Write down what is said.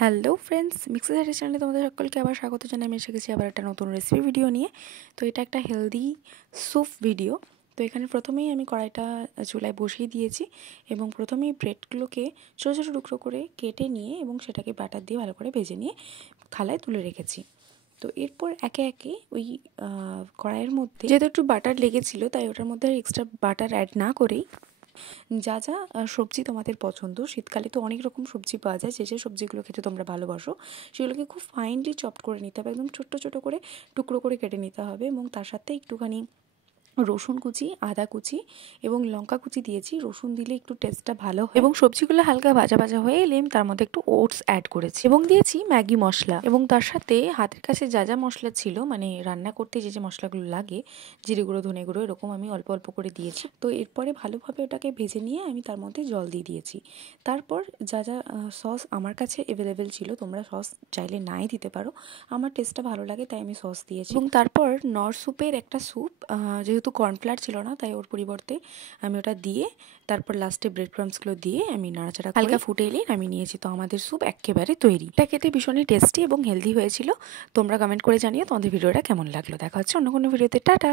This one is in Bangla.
হ্যালো ফ্রেন্ডস, মিক্সেস হারের চ্যানেলে তোমাদের সকলকে আবার স্বাগত জানাই। আমি এসে গেছি আবার একটা নতুন রেসিপি ভিডিও নিয়ে। তো এটা একটা হেলদি স্যুপ ভিডিও। তো এখানে প্রথমেই আমি কড়াইটা চুলায় বসিয়ে দিয়েছি এবং প্রথমেই ব্রেডগুলোকে ছোটো ছোটো টুকরো করে কেটে নিয়ে এবং সেটাকে বাটার দিয়ে ভালো করে ভেজে নিয়ে থালায় তুলে রেখেছি। তো এরপর একে একে ওই কড়াইয়ের মধ্যে যেহেতু একটু বাটার লেগেছিলো, তাই ওটার মধ্যে আর এক্সট্রা বাটার অ্যাড না করেই যা যা সবজি তোমাদের পছন্দ, শীতকালে তো অনেক রকম সবজি পাওয়া যায়, যে সবজিগুলো খেতে তোমরা ভালোবাসো সেগুলোকে খুব ফাইনলি চপড করে নিতে হবে, একদম ছোট্ট ছোটো করে টুকরো করে কেটে নিতে হবে। এবং তার সাথে একটুখানি রসুন কুচি, আদা কুচি এবং লঙ্কা কুচি দিয়েছি। রসুন দিলে একটু টেস্টটা ভালো হয়। এবং সবজিগুলো হালকা ভাজা ভাজা হয়ে এলে তার মধ্যে একটু ওটস অ্যাড করেছি এবং দিয়েছি ম্যাগি মশলা। এবং তার সাথে হাতের কাছে যা যা মশলা ছিল, মানে রান্না করতে যে যে মশলাগুলো লাগে, জিরে গুঁড়ো, ধনে গুঁড়ো, এরকম আমি অল্প অল্প করে দিয়েছি। তো এরপরে ভালোভাবে ওটাকে ভেজে নিয়ে আমি তার মধ্যে জল দিয়ে দিয়েছি। তারপর যা যা সস আমার কাছে অ্যাভেলেবেল ছিল, তোমরা সস চাইলে নাই দিতে পারো, আমার টেস্টটা ভালো লাগে তাই আমি সস দিয়েছি। এবং তারপর নর স্যুপের একটা স্যুপ, যেহেতু কর্নফ্লাওয়ার ছিল না তাই ওর পরিবর্তে আমি ওটা দিয়ে তারপর লাস্টে ব্রেড ক্রাম্বসগুলো দিয়ে আমি নাড়াচাড়া হালকা ফুটে এলে আমি নিয়েছি। তো আমাদের স্যুপ একেবারে তৈরি। এটা খেতে ভীষণই টেস্টি এবং হেলদি হয়েছিল। তোমরা কমেন্ট করে জানিও তোমাদের ভিডিওটা কেমন লাগলো। দেখা হচ্ছে অন্য কোনো ভিডিওতে। টাটা।